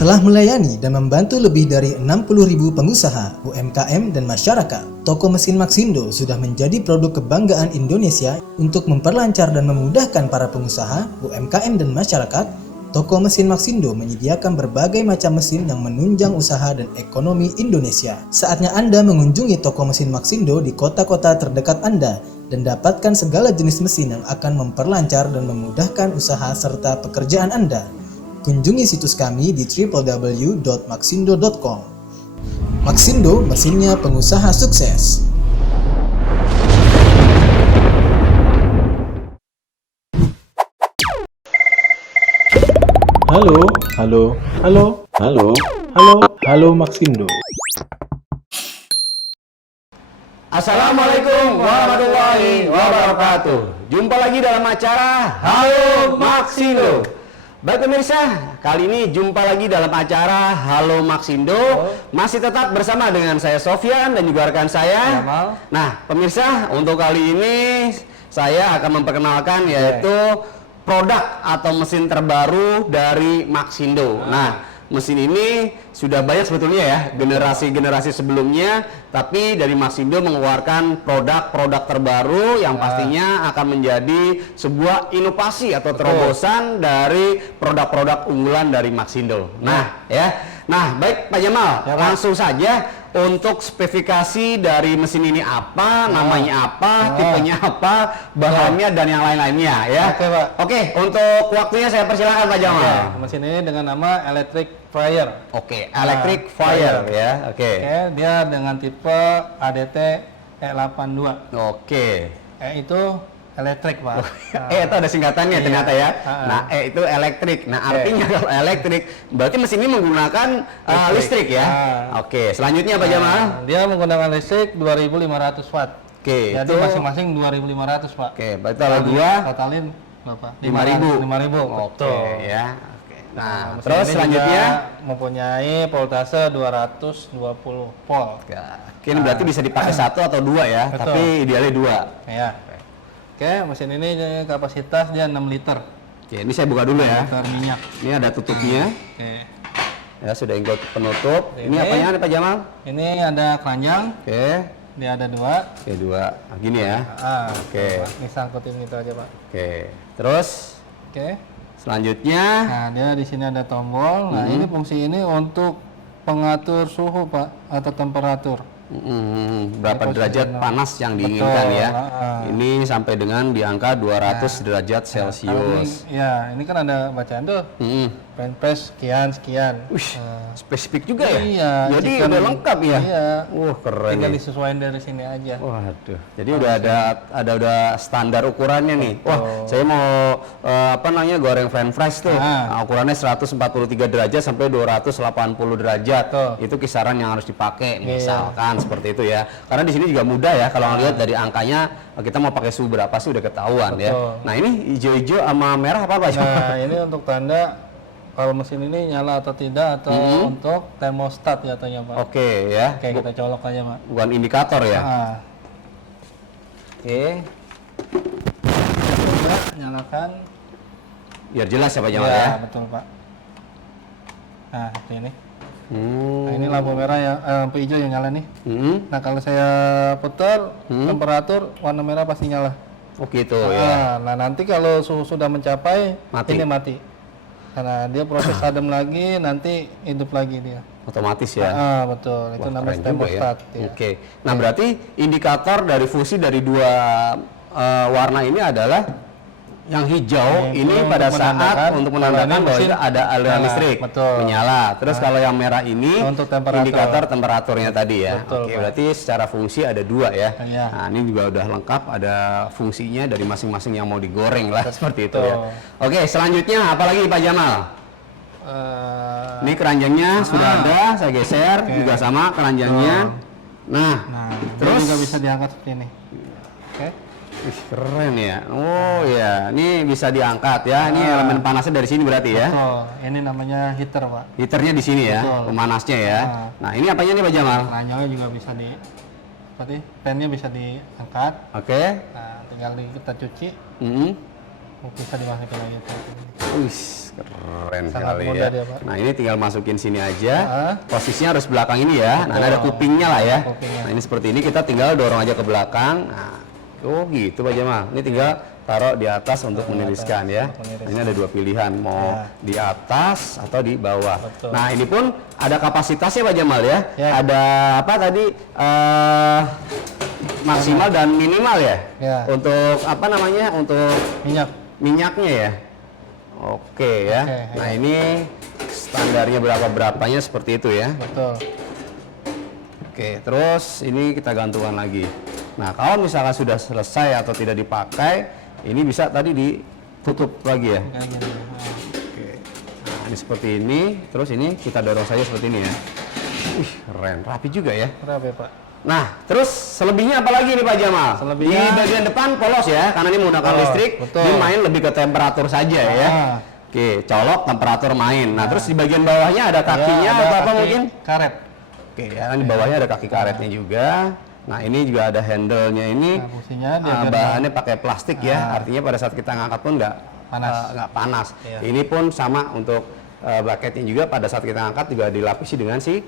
Telah melayani dan membantu lebih dari 60.000 pengusaha, UMKM, dan masyarakat, toko mesin Maxindo sudah menjadi produk kebanggaan Indonesia. Untuk memperlancar dan memudahkan para pengusaha, UMKM, dan masyarakat, toko mesin Maxindo menyediakan berbagai macam mesin yang menunjang usaha dan ekonomi Indonesia. Saatnya Anda mengunjungi toko mesin Maxindo di kota-kota terdekat Anda dan dapatkan segala jenis mesin yang akan memperlancar dan memudahkan usaha serta pekerjaan Anda. Kunjungi situs kami di www.maxindo.com. Maxindo, mesinnya pengusaha sukses. Halo Maxindo. Assalamualaikum warahmatullahi wabarakatuh. Jumpa lagi dalam acara Halo Maxindo. Baik pemirsa, kali ini jumpa lagi dalam acara Halo Maxindo. Masih tetap bersama dengan saya Sofyan dan juga rekan saya Jamal. Nah pemirsa, untuk kali ini saya akan memperkenalkan yaitu produk atau mesin terbaru dari Maxindo. Nah, mesin ini sudah banyak sebetulnya ya, generasi-generasi sebelumnya, tapi dari Maxindo mengeluarkan produk-produk terbaru yang pastinya akan menjadi sebuah inovasi atau terobosan dari produk-produk unggulan dari Maxindo. Nah, baik Pak Jamal, langsung saja untuk spesifikasi dari mesin ini apa, namanya apa, tipenya apa, bahannya dan yang lain-lainnya ya. Oke, Pak. Oke, untuk waktunya saya persilakan Pak Jamal. Mesin ini dengan nama Electric Fryer. Oke, Electric Fryer ya. Oke. Dia dengan tipe ADT E82. Oke. Itu elektrik, Pak. Itu ada singkatannya ternyata ya. Ah. Nah, itu elektrik. Nah, artinya kalau elektrik berarti mesin ini menggunakan listrik ya. Oke, selanjutnya Pak Jamal. Dia menggunakan listrik 2500 watt. Oke, Jadi itu masing-masing 2500, Pak. Oke, berarti kalau dua totalin berapa? 5.000. 5.000. Oke, ya. Oke. Nah, mesin terus ini selanjutnya juga mempunyai voltase 220 volt. mungkin berarti bisa dipakai satu atau dua ya, Betul. tapi idealnya dua. Ya. Oke, mesin ini kapasitas dia 6 liter. Oke, ini saya buka dulu ya. Liter minyak. Ini ada tutupnya. Oke. Ya, sudah ingkut penutup. Ini Ini. apanya nih Pak Jamal? Ini ada keranjang, Oke. dia ada 2. Oke, dua. Nah, gini ya. Oke. Ini sangkutin gitu aja, Pak. Oke. Terus Oke. selanjutnya Nah, dia di sini ada tombol. Nah, ini fungsi ini untuk pengatur suhu, Pak, atau temperatur. berapa Ini derajat posisi panas yang Betul, diinginkan ya. Ini Ini sampai dengan di angka 200 derajat Celcius. Ya, ini kan ada bacaan tuh. Pen press sekian. Wih, spesifik juga ya? Iya. Jadi jika udah lengkap ya? Iya. Wah, keren Tinggal nih. disesuaikan dari sini aja. Waduh, jadi udah ada udah standar ukurannya nih. Wah, saya mau goreng french fries tuh. Nah, ukurannya 143 derajat sampai 280 derajat. Betul. Itu kisaran yang harus dipakai misalkan seperti itu ya. Karena di sini juga mudah ya kalau ngelihat dari angkanya kita mau pakai suhu berapa sih udah ketahuan ya. Nah, ini hijau-hijau sama merah apa Pak? Nah, ini untuk tanda kalau mesin ini nyala atau tidak, atau untuk termostat katanya, Pak. Oke ya. Oke, kita colok aja, Pak. Bukan indikator ya. Nah, Oke. coba nyalakan. Biar jelas ya Pak Jamal Ya, ya. betul, Pak. Nah, seperti ini. Hmm. Nah, ini lampu merah ya, lampu hijau yang nyala nih. Hmm. Nah, kalau saya putar temperatur, warna merah pasti nyala. Oh gitu ya. Nah, nanti kalau suhu sudah mencapai, Mati. ini mati. Karena dia proses adem lagi, nanti hidup lagi dia. Otomatis ya. Betul. Itu Wah, namanya keren juga ya. thermostat. Ya. Oke. Nah, berarti indikator dari fungsi dari dua warna ini adalah yang hijau Ini ini untuk pada saat menandakan untuk menandakan kalau ini bahwa mesin itu ada aliran nyala. listrik Betul. menyala. Terus kalau yang merah ini Untuk temperatur. indikator temperaturnya tadi ya. Betul, Oke, Pak. berarti secara fungsi ada dua ya. Iya. Nah, ini juga udah lengkap, ada fungsinya dari masing-masing yang mau digoreng lah seperti itu ya. Oke, selanjutnya apalagi Pak Jamal? Ini keranjangnya sudah ada, saya geser juga sama keranjangnya. Nah, Terus terus juga bisa diangkat seperti ini. Oke. Wih, keren ya. Oh ya, ini bisa diangkat ya. Ini elemen panasnya dari sini berarti ya. Betul. Ini namanya heater, Pak. Heaternya di sini ya, Betul. pemanasnya ya. Nah, ini apanya nih Pak Jamal? Keranjangnya juga bisa pennya bisa diangkat. Oke. Nah, tinggal kita cuci. bisa dimasukin lagi. Wih, keren Sangat sekali mudah ya. dia, Pak. Nah ini tinggal masukin sini aja. Ah. Posisinya harus belakang ini ya. Nah, Betul. ada kupingnya lah ya. Kupingnya. Nah ini seperti ini, kita tinggal dorong aja ke belakang. Nah, oh gitu Pak Jamal. Ini tinggal taruh di atas untuk meniriskan ya. untuk meniriskan. Nah, ini ada dua pilihan, mau Ya. di atas atau di bawah. Betul. Nah ini pun ada kapasitasnya Pak Jamal ya. Ya. Ada apa tadi? Maksimal dan minimal ya. Ya. Untuk apa namanya? Untuk minyaknya ya. Oke ya. Oke, Nah ya. ini standarnya berapanya seperti itu ya. Betul. Oke, terus ini kita gantungan lagi. Nah kalau misalkan sudah selesai atau tidak dipakai, ini bisa tadi ditutup lagi ya. Kayak gini. Oke. Nah ini seperti ini. Terus ini kita dorong saja seperti ini ya. Wih keren, rapi juga ya. Berapa ya, Pak? Nah, terus selebihnya apa lagi nih Pak Jamal? Selebihnya- Di bagian depan polos ya, karena ini menggunakan Betul, listrik, betul. dia main lebih ke temperatur saja ya. Ah. Oke, colok temperatur main. Nah, terus di bagian bawahnya ada kakinya Ya, ada atau apa kaki mungkin? karet. Oke, ya di bawahnya ada kaki karetnya juga. Nah, ini juga ada handle-nya ini. Nah, fungsinya dia biar Bahannya pakai plastik ya, artinya pada saat kita ngangkat pun nggak Panas. nggak panas. Iya. Ini pun sama untuk bucketnya juga, pada saat kita angkat juga dilapisi dengan si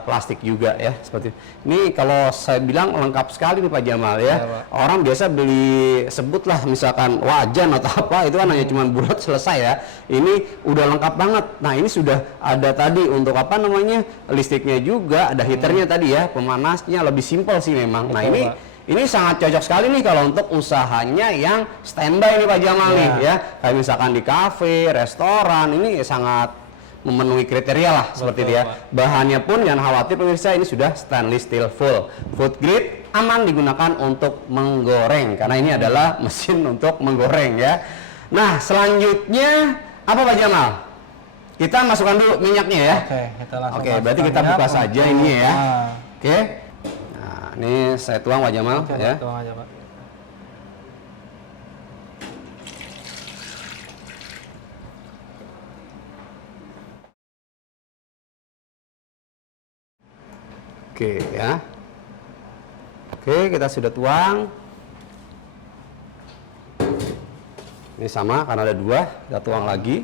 plastik juga ya, seperti ini. Kalau saya bilang lengkap sekali nih Pak Jamal ya. Iya, Pak. Orang biasa beli sebutlah misalkan wajan atau apa, itu kan hanya cuma bulat selesai ya. Ini udah lengkap banget. Nah ini sudah ada tadi untuk apa namanya, listriknya juga, ada heaternya tadi ya, pemanasnya lebih simpel sih memang. Nah Betul, ini Pak. ini sangat cocok sekali nih kalau untuk usahanya yang standby nih Pak Jamal nih ya. Kayak misalkan di kafe, restoran, ini sangat memenuhi kriteria lah seperti itu ya. Pak. Bahannya pun jangan khawatir pemirsa, ini sudah stainless steel full. Food grade, aman digunakan untuk menggoreng karena ini adalah mesin untuk menggoreng ya. Nah, selanjutnya apa Pak Jamal? Kita masukkan dulu minyaknya ya. Oke, kita langsung Oke, berarti kita masukkan buka minyak saja untuk- ini ya. Nah, Oke. Nah, ini saya tuang Pak Jamal oke, ya. tuang aja, Pak. Oke ya. Oke, kita sudah tuang. Ini sama karena ada dua, kita tuang lagi.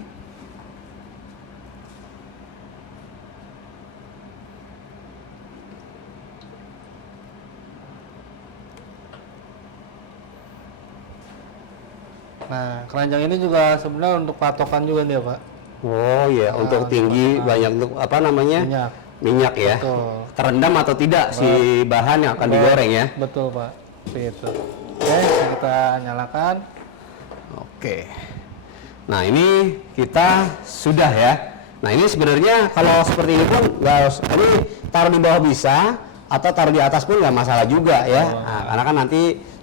Nah, keranjang ini juga sebenarnya untuk patokan juga nih ya, Pak. Oh iya, untuk tinggi banyak untuk apa namanya? Minyak. Minyak ya. Betul. Terendam atau tidak si bahan yang akan digoreng ya. Betul, Pak. Seperti itu. Oke, kita nyalakan. Oke. Nah, ini kita sudah ya. Nah, ini sebenarnya kalau seperti ini pun nggak harus, ini taruh di bawah bisa atau taruh di atas pun nggak masalah juga ya. Nah, karena kan nanti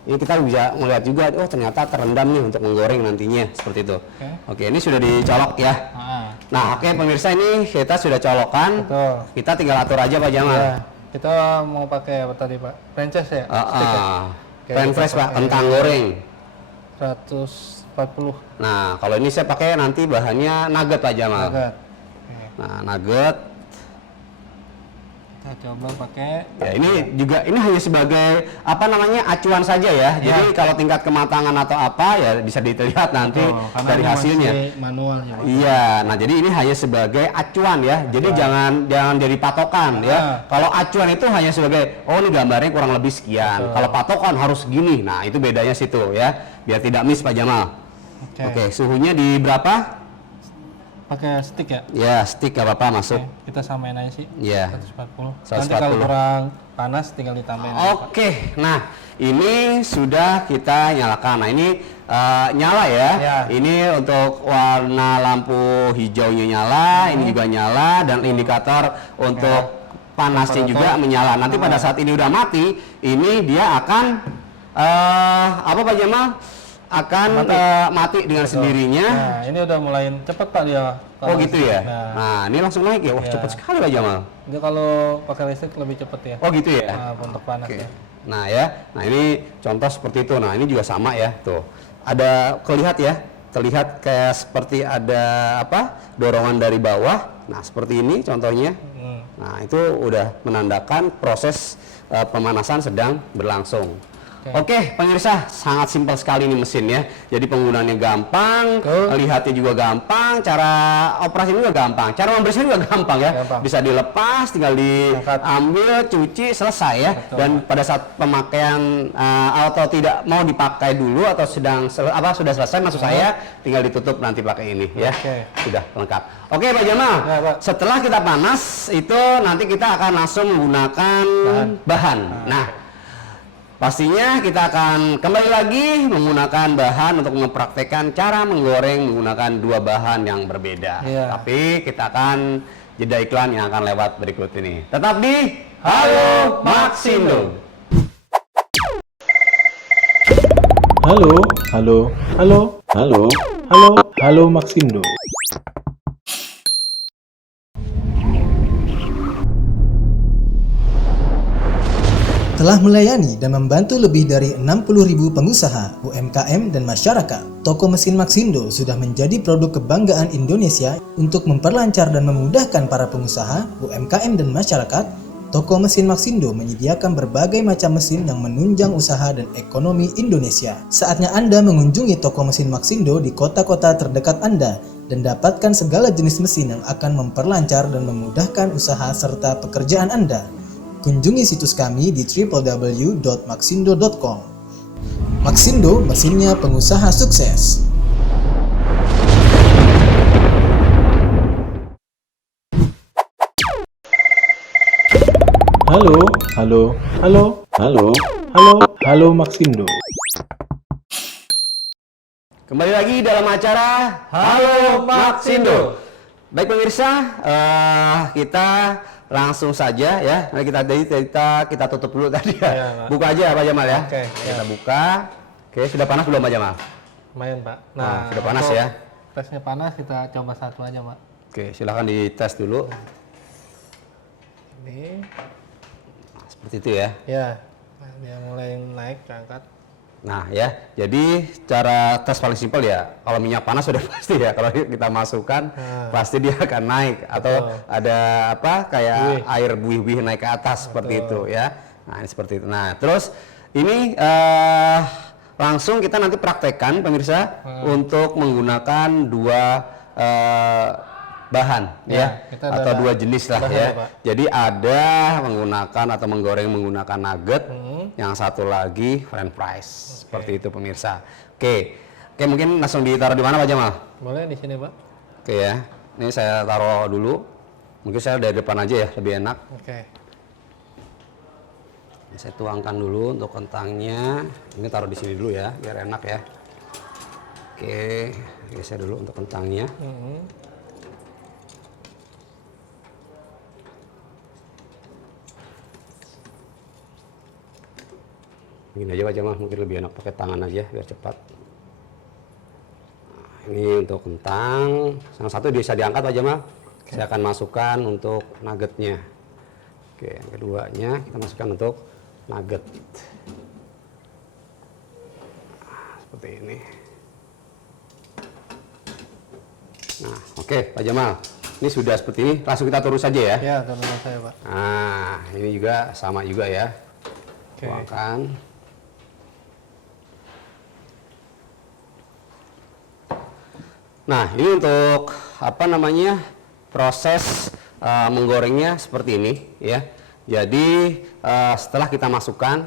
ini kita bisa melihat juga, oh ternyata terendam nih untuk menggoreng nantinya seperti itu. Oke, ini sudah dicolok ya. Nah, oke pemirsa, ini kita sudah colokkan. Betul. Kita tinggal atur aja Pak Jamal. Ya, kita mau pakai apa tadi, Pak? Franchise ya? Stick ya? Oke, Pan kita fresh Pak, pakai kentang goreng. 140 Nah, kalau ini saya pakai nanti bahannya nugget Pak Jamal. nugget. Oke, Nah, nugget. kita coba pakai. Ya, ini juga ini hanya sebagai apa namanya acuan saja ya. Jadi kalau tingkat kematangan atau apa ya bisa dilihat nanti Karena dari ini hasilnya. masih manual ya, Pak. Iya, nah jadi ini hanya sebagai acuan ya. Jadi jangan jadi patokan ya. Kalau acuan itu hanya sebagai oh ini gambarnya kurang lebih sekian. Kalau patokan harus gini. Nah, itu bedanya situ ya. Biar tidak miss Pak Jamal. Oke, suhunya di berapa? Pakai stick ya? Ya, stick gak apa-apa masuk. Oke, kita samain aja sih. Iya. 140. 140. Nanti kalau kurang panas tinggal ditambahin. aja, Pak. Oke, nah ini sudah kita nyalakan. Nah ini nyala ya. Ya. Ini untuk warna lampu hijaunya nyala, ini juga nyala, dan indikator untuk panasnya juga menyala. Nanti pada saat ini udah mati, ini dia akan apa Pak Jamal? Akan mati dengan sendirinya. Nah, ini udah mulai cepet Pak dia. Oh gitu ya. Nah, Nah ini langsung naik ya. Wah cepet sekali Pak Jamal. dia kalau pakai listrik lebih cepet ya. Oh gitu ya. Nah, untuk panas Oke. ya. Nah ya, nah ini contoh seperti itu. Nah ini juga sama ya, tuh. Ada terlihat kayak seperti ada apa? Dorongan dari bawah. Nah seperti ini contohnya. Nah itu udah menandakan proses pemanasan sedang berlangsung. Oke, pemirsa, sangat simpel sekali ini mesin ya. Jadi penggunaannya gampang, lihatnya juga gampang, cara operasinya juga gampang, cara membersihnya juga gampang ya. Bisa dilepas, tinggal diambil, cuci, selesai ya. Dan pada saat pemakaian atau tidak mau dipakai dulu atau sudah selesai, maksud saya, tinggal ditutup nanti pakai ini ya. Sudah lengkap. Oke, Pak Jamal. Setelah kita panas itu nanti kita akan langsung menggunakan bahan. Nah, pastinya kita akan kembali lagi menggunakan bahan untuk mempraktekkan cara menggoreng menggunakan dua bahan yang berbeda. Tapi kita akan jeda iklan yang akan lewat berikut ini. Tetap di Halo Maxindo. Halo, halo, halo, halo, halo, halo Maxindo. Telah melayani dan membantu lebih dari 60.000 pengusaha, UMKM, dan masyarakat. Toko mesin Maxindo sudah menjadi produk kebanggaan Indonesia untuk memperlancar dan memudahkan para pengusaha, UMKM, dan masyarakat. Toko mesin Maxindo menyediakan berbagai macam mesin yang menunjang usaha dan ekonomi Indonesia. Saatnya Anda mengunjungi toko mesin Maxindo di kota-kota terdekat Anda dan dapatkan segala jenis mesin yang akan memperlancar dan memudahkan usaha serta pekerjaan Anda. Kunjungi situs kami di www.maxindo.com. Maxindo, mesinnya pengusaha sukses. Halo, halo, halo, halo, halo, halo Maxindo. Kembali lagi dalam acara Halo Maxindo. Baik pemirsa, kita langsung saja ya. Nah, kita tutup dulu tadi ya. Buka aja Pak Jamal ya. Kita buka. Oke, sudah panas belum Pak Jamal? Lumayan Pak. Nah, sudah panas ya. Tesnya panas, kita coba satu aja Pak. Oke, silahkan dites dulu. Ini. Nah, seperti itu ya. Ya, dia mulai naik, angkat. Nah ya, jadi cara tes paling simpel ya, kalau minyak panas sudah pasti ya, kalau kita masukkan pasti dia akan naik atau ada apa kayak air buih-buih naik ke atas seperti itu ya. Nah ini seperti itu. Nah terus ini langsung kita nanti praktekkan pemirsa untuk menggunakan dua bahan ya atau dua jenis lah ya. Jadi ada menggunakan atau menggoreng menggunakan nugget, yang satu lagi french fries. Seperti itu pemirsa. Oke, mungkin langsung ditaruh di mana Pak Jamal? Boleh di sini Pak. Oke ya, ini saya taruh dulu. Mungkin saya dari depan aja ya, lebih enak. Oke. Ini saya tuangkan dulu untuk kentangnya. Ini taruh di sini dulu ya, biar enak ya. Oke, geser dulu untuk kentangnya. Ini aja Pak Jamal, mungkin lebih enak pakai tangan aja biar cepat. Nah, ini untuk kentang, yang satu bisa diangkat Pak Jamal. Saya akan masukkan untuk nuggetnya. Oke, yang keduanya kita masukkan untuk nugget. Nah, seperti ini. Nah, oke Pak Jamal, ini sudah seperti ini. Langsung kita turun saja ya. Ya, turun saya Pak. Nah, ini juga sama juga ya. Tuangkan. Nah, ini untuk apa namanya proses menggorengnya seperti ini ya. Jadi setelah kita masukkan,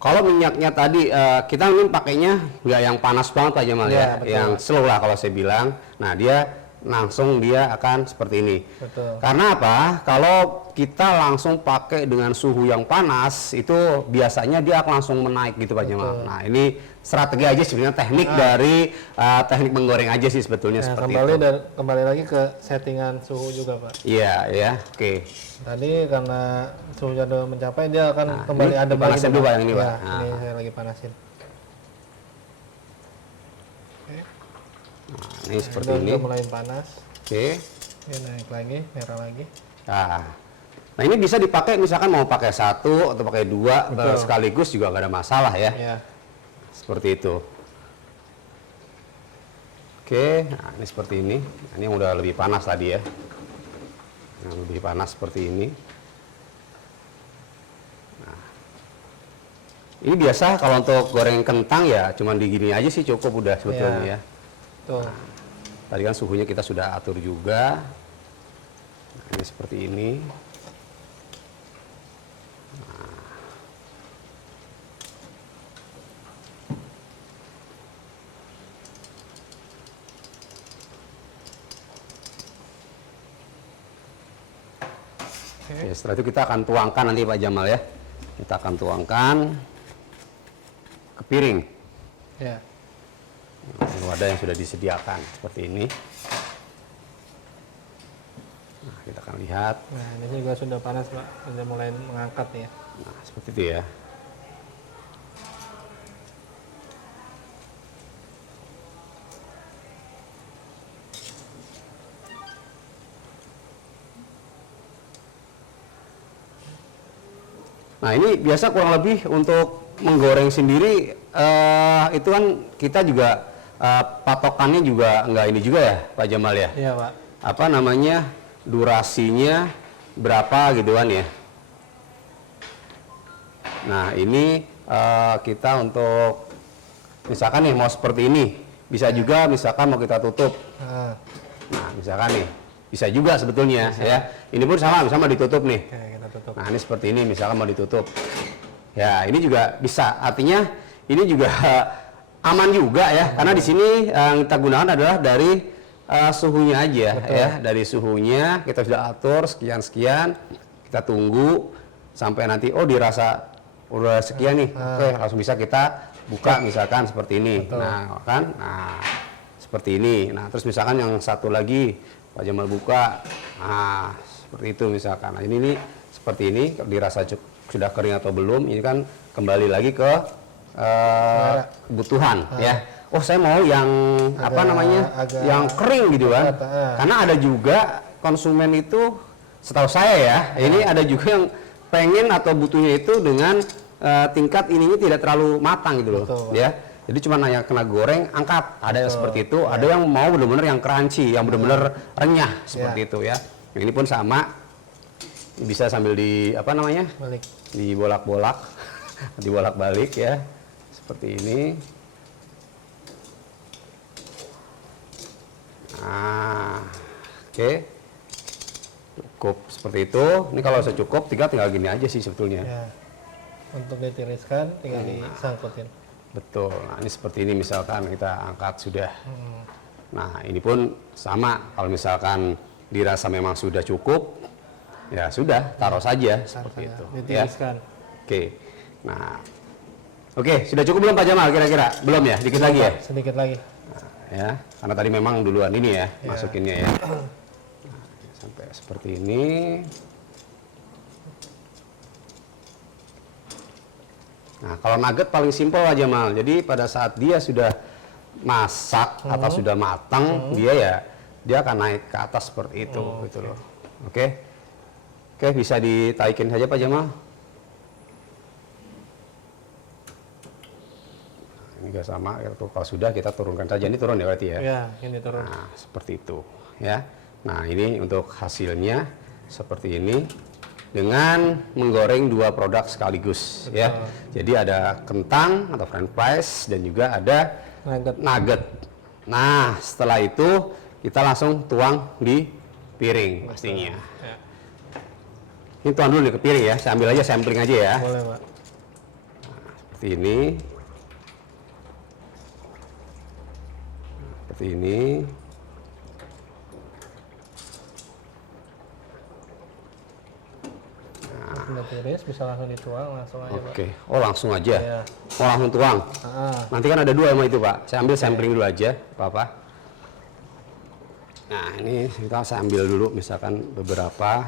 kalau minyaknya tadi kita ingin pakainya nggak yang panas banget Pak Jamal ya, yang slow lah kalau saya bilang. Nah, langsung dia akan seperti ini. Karena apa? Kalau kita langsung pakai dengan suhu yang panas, itu biasanya dia akan langsung menaik gitu Pak Jamal. Nah, ini strategi aja sebenarnya, teknik dari teknik menggoreng aja sih sebetulnya seperti itu. Dan kembali lagi ke settingan suhu juga Pak. Iya, ya, oke. Tadi karena suhunya udah mencapai, dia akan kembali adem lagi. Panasin dulu Pak yang ini Pak. Ini saya lagi panasin. Nah, ini seperti ini. Udah mulai panas. Oke. Ini naik lagi, merah lagi. Nah ini bisa dipakai misalkan mau pakai satu atau pakai dua sekaligus juga gak ada masalah ya. Seperti itu. Oke, nah ini seperti ini. Ini yang udah lebih panas tadi ya. Yang lebih panas seperti ini. Nah, Ini biasa kalau untuk goreng kentang ya cuman digini aja sih cukup udah sebetulnya ya. Tuh. Tadi kan suhunya kita sudah atur juga. Nah, ini seperti ini. Oke, setelah itu kita akan tuangkan nanti Pak Jamal ya. Kita akan tuangkan ke piring. Ya. Wadah yang sudah disediakan seperti ini. Nah, kita akan lihat. Nah, ini juga sudah panas, Pak. Sudah mulai mengangkat ya. Nah, seperti itu ya. Nah, ini biasa kurang lebih untuk menggoreng sendiri itu kan kita juga patokannya juga nggak ini juga ya Pak Jamal ya. Iya, Pak. Apa namanya, durasinya berapa gitu kan ya. Nah, ini kita untuk misalkan nih mau seperti ini, bisa juga misalkan mau kita tutup. Nah, misalkan nih bisa juga sebetulnya ya. Ini pun sama ditutup nih. Oke, kita tutup. Nah, ini seperti ini misalkan mau ditutup. Ya, ini juga bisa. Artinya ini juga aman juga ya, karena di sini yang kita gunakan adalah dari suhunya aja. Betul. Ya, dari suhunya kita sudah atur sekian, kita tunggu sampai nanti dirasa udah sekian nih. Oke, langsung bisa kita buka misalkan seperti ini. Betul. Nah, kan? Nah, seperti ini. Nah, terus misalkan yang satu lagi Pak Jamal buka. Nah, seperti itu misalkan. Nah, ini nih seperti ini dirasa sudah kering atau belum, ini kan kembali lagi ke kebutuhan ya. Oh, saya mau yang apa namanya, yang kering gitu kan. Karena ada juga konsumen itu, setahu saya ya, ini ada juga yang pengen atau butuhnya itu dengan tingkat ininya tidak terlalu matang gitu loh. Betul, ya. Jadi cuma hanya kena goreng, angkat. Ada yang seperti itu, ada yang mau benar-benar yang crunchy, yang benar-benar renyah seperti itu ya. Yang ini pun sama, bisa sambil di apa namanya, dibolak-bolak, dibolak-balik ya, seperti ini. Nah, oke, cukup seperti itu. Ini kalau sudah cukup, tinggal gini aja sih sebetulnya. Ya. Untuk ditiriskan, tinggal disangkutin. Betul. Nah, ini seperti ini misalkan kita angkat sudah. Nah, ini pun sama. Kalau misalkan dirasa memang sudah cukup, ya sudah, taruh saja seperti itu. Ditiriskan. Ya. Oke. Nah, oke, sudah cukup belum Pak Jamal kira-kira? Belum ya? Dikit lagi ya? Sedikit lagi. Nah, ya, karena tadi memang duluan ini ya, masukinnya ya. Nah, sampai seperti ini. Nah, kalau nugget paling simpel Pak Jamal. Jadi pada saat dia sudah masak atau sudah matang, dia akan naik ke atas seperti itu, gitu loh. Oke. Oke, bisa ditaikin saja Pak Jamal. Ini juga sama, kalau sudah kita turunkan saja. Ini turun ya berarti ya? Ya, ini turun. Nah, seperti itu ya. Nah, ini untuk hasilnya seperti ini dengan menggoreng dua produk sekaligus. Betul. Ya. Jadi ada kentang atau french fries dan juga ada nugget. Nah, setelah itu kita langsung tuang di piring pastinya. Ya. Ini tuang dulu nih ke piring ya. Saya ambil aja sampling aja ya. Boleh, Pak. Nah, seperti ini. Seperti ini. Sudah tiris, bisa langsung dituang, langsung aja, Pak. Oke. Oh, langsung aja. Ya. Oh, langsung tuang. Nanti kan ada dua sama itu, Pak. Saya ambil sampling dulu aja, Bapak. Nah, ini saya ambil dulu misalkan beberapa.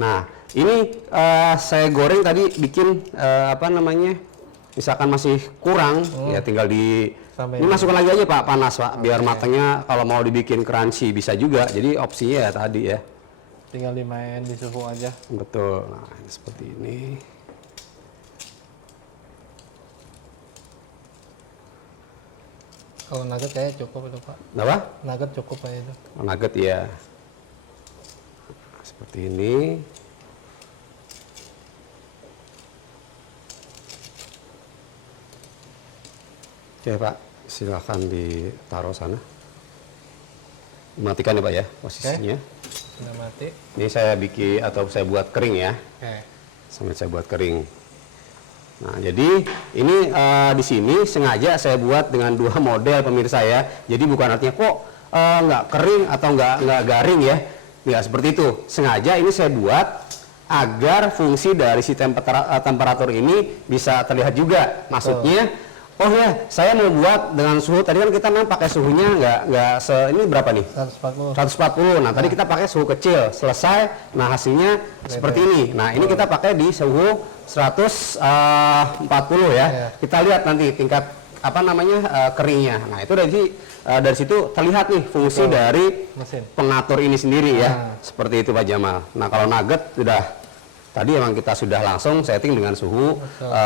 Nah, ini saya goreng tadi bikin apa namanya? Misalkan masih kurang, ya tinggal ini masukkan lagi aja Pak, panas Pak, biar matangnya kalau mau dibikin crunchy bisa juga. Jadi opsinya ya tadi ya. Tinggal dimain di suhu aja. Betul. Nah, ini seperti ini. Kalau nugget kayaknya cukup itu, Pak. Apa? Nugget cukup kayak itu. Nugget ya. Seperti ini. Oke Pak, silakan ditaruh sana. Matikan ya Pak ya posisinya. Sudah mati. Ini saya bikin atau saya buat kering ya. Oke. Sampai saya buat kering. Nah, jadi ini di sini sengaja saya buat dengan dua model pemirsa ya. Jadi bukan artinya kok nggak kering atau nggak garing ya. Nggak seperti itu. Sengaja ini saya buat agar fungsi dari si temperatur ini bisa terlihat juga. Maksudnya, oh ya, saya mau buat dengan suhu tadi kan kita memang pakai suhunya nggak ini berapa nih? 140. 140. Nah, tadi kita pakai suhu kecil. Selesai. Nah, hasilnya seperti ini. Nah, ini kita pakai di suhu 140 ya. Kita lihat nanti tingkat keringnya. Nah, itu dari situ terlihat nih fungsi dari Mesin. pengatur ini sendiri ya. Seperti itu Pak Jamal. Nah, kalau nugget tadi emang kita sudah langsung setting dengan suhu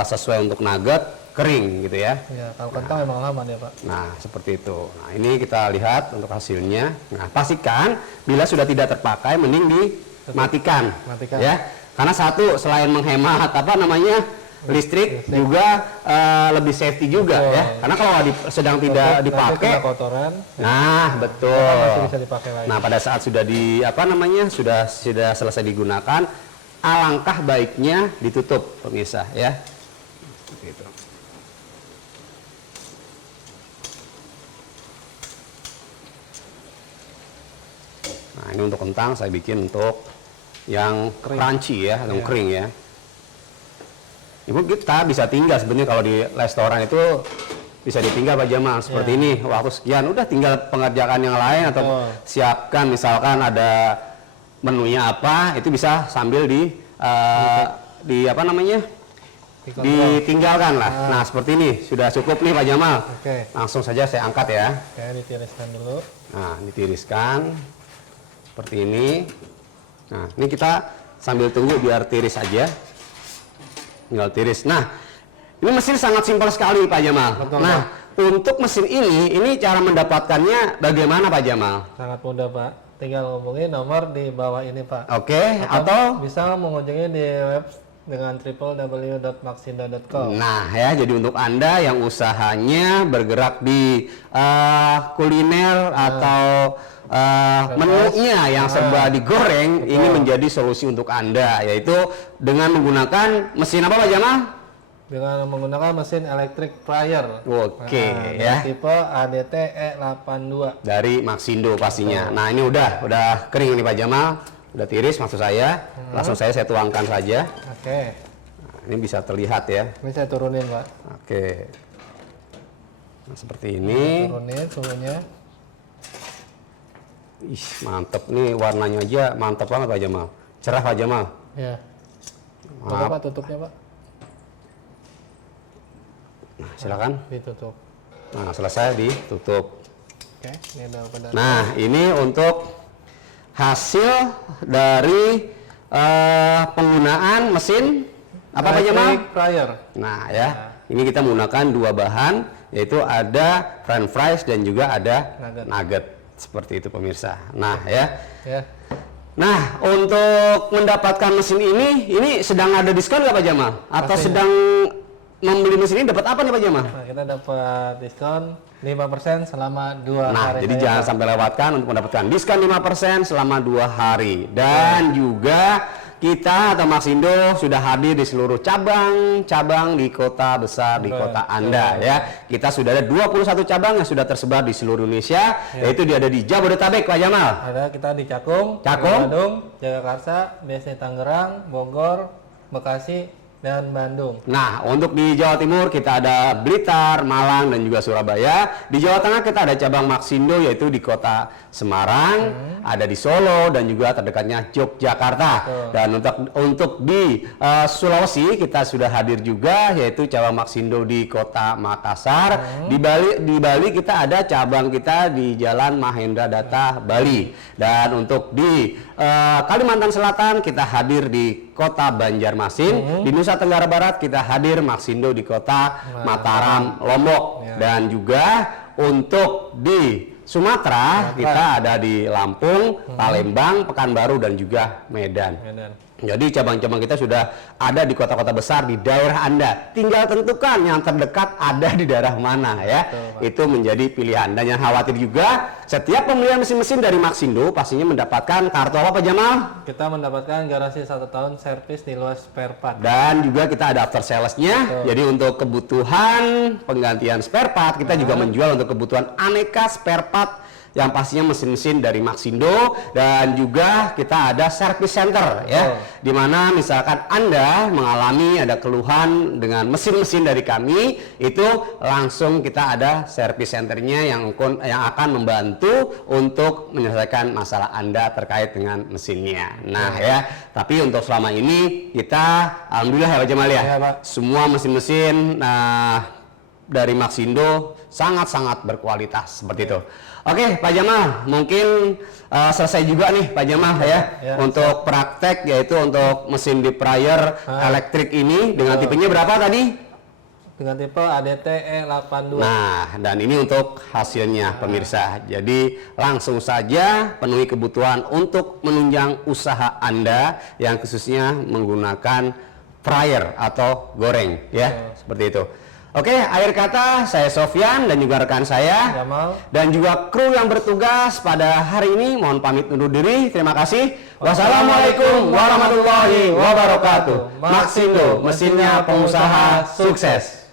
sesuai untuk nugget kering gitu ya. Ya, kalau kentang memang lama ya Pak. Nah, seperti itu. Nah, ini kita lihat untuk hasilnya. Nah, pastikan bila sudah tidak terpakai mending dimatikan. Matikan. Ya. Karena satu, selain menghemat listrik juga lebih safety juga ya. Karena kalau sedang tidak dipakai kotoran. nah, betul. Masih bisa dipakai lagi. Nah, pada saat sudah sudah selesai digunakan, alangkah baiknya ditutup pemirsa ya. Seperti itu. Nah, ini untuk kentang saya bikin untuk yang crunchy ya, yang kering ya. Ibu kita bisa tinggal sebenarnya kalau di restoran itu bisa ditinggal Pak Jamal seperti ini waktu sekian udah tinggal pengerjaan yang lain atau siapkan misalkan ada menunya apa itu bisa sambil ditinggalkan lah. Nah, seperti ini sudah cukup nih Pak Jamal. Oke. Langsung saja saya angkat ya. Oke, ditiriskan dulu. Nah, ditiriskan seperti ini. Nah, ini kita sambil tunggu biar tiris aja. Tinggal tiris. Nah, ini mesin sangat simpel sekali Pak Jamal. Betul, nah, untuk mesin ini cara mendapatkannya bagaimana Pak Jamal? Sangat mudah Pak. Tinggal hubungi nomor di bawah ini Pak. Oke, atau bisa mengunjungi di web dengan www.maxindo.com. Nah ya, jadi untuk Anda yang usahanya bergerak di kuliner atau menunya yang serba digoreng, ini menjadi solusi untuk Anda, yaitu dengan menggunakan mesin apa Pak Jamal? Dengan menggunakan mesin electric fryer. Oke, ya. Tipe ADT E82. Dari Maxindo pastinya. Nah, ini udah kering nih Pak Jamal. Udah tiris maksud saya. Langsung saya tuangkan saja. Oke. Nah, ini bisa terlihat ya. Ini saya turunin Pak. Oke. Nah, seperti ini. Turunin suhunya. Ih, mantep nih warnanya aja mantep banget Pak Jamal. Cerah Pak Jamal. Ya. Maaf. Tutup Pak, tutupnya Pak. Nah, silakan. Ditutup. Nah, selesai ditutup. Oke, ini udah benar. Nah, ini untuk hasil dari penggunaan mesin apa Pak Jamal? Electric fryer. Nah, ya. Ini kita menggunakan dua bahan, yaitu ada french fries dan juga ada nugget. Seperti itu pemirsa. Nah, ya. Ya. Nah, untuk mendapatkan mesin ini sedang ada diskon nggak Pak Jamal? Atau Pastinya. sedang membeli mesin ini dapat apa nih Pak Jamal? Nah, kita dapat diskon 5% selama 2 Nah, hari. jadi jangan sampai lewatkan untuk mendapatkan diskon 5% selama 2 hari. Dan juga kita atau Maxindo sudah hadir di seluruh cabang-cabang di kota besar di kota Anda ya. Kita sudah ada 21 cabang yang sudah tersebar di seluruh Indonesia, yaitu ada di Jabodetabek Pak Jamal. Ada kita di Cakung, Bandung, Jagakarsa, BSD Tangerang, Bogor, Bekasi, dan Bandung. Nah, untuk di Jawa Timur kita ada Blitar, Malang, dan juga Surabaya. Di Jawa Tengah kita ada cabang Maxindo yaitu di kota Semarang, ada di Solo, dan juga terdekatnya Yogyakarta. Dan untuk di Sulawesi kita sudah hadir juga yaitu cabang Maxindo di kota Makassar. Di Bali kita ada cabang kita di Jalan Mahendra Data Bali. Dan untuk di Kalimantan Selatan kita hadir di kota Banjarmasin. Di Nusa Tenggara Barat kita hadir Maxindo di kota Mataram, Lombok. Dan juga untuk di Sumatera kita ada di Lampung, Palembang, Pekanbaru, dan juga Medan. Jadi cabang-cabang kita sudah ada di kota-kota besar di daerah Anda. Tinggal tentukan yang terdekat ada di daerah mana ya. Betul, itu menjadi pilihan. Dan yang khawatir juga, setiap pembelian mesin-mesin dari Maxindo pastinya mendapatkan kartu apa Pak Jamal? Kita mendapatkan garansi 1 tahun servis di luas spare part. Dan juga kita ada after sales-nya. Jadi untuk kebutuhan penggantian spare part, kita juga menjual untuk kebutuhan aneka spare part yang pastinya mesin-mesin dari Maxindo, dan juga kita ada service center ya, dimana misalkan Anda mengalami ada keluhan dengan mesin-mesin dari kami, itu langsung kita ada service centernya yang akan membantu untuk menyelesaikan masalah Anda terkait dengan mesinnya. Nah ya, tapi untuk selama ini kita alhamdulillah ya Pak Jamal ya, Ya, Pak. semua mesin-mesin dari Maxindo sangat-sangat berkualitas seperti itu. Oke Pak Jamal, mungkin selesai juga nih Pak Jamal ya untuk praktek, yaitu untuk mesin deep fryer elektrik ini dengan tipenya berapa tadi? Dengan tipe ADT E82. Nah, dan ini untuk hasilnya pemirsa. Jadi langsung saja penuhi kebutuhan untuk menunjang usaha Anda yang khususnya menggunakan fryer atau goreng ya, seperti itu. Oke, akhir kata saya Sofyan dan juga rekan saya Jamal dan juga kru yang bertugas pada hari ini mohon pamit undur diri. Terima kasih. Wassalamualaikum warahmatullahi wabarakatuh. Maxindo, mesinnya pengusaha sukses.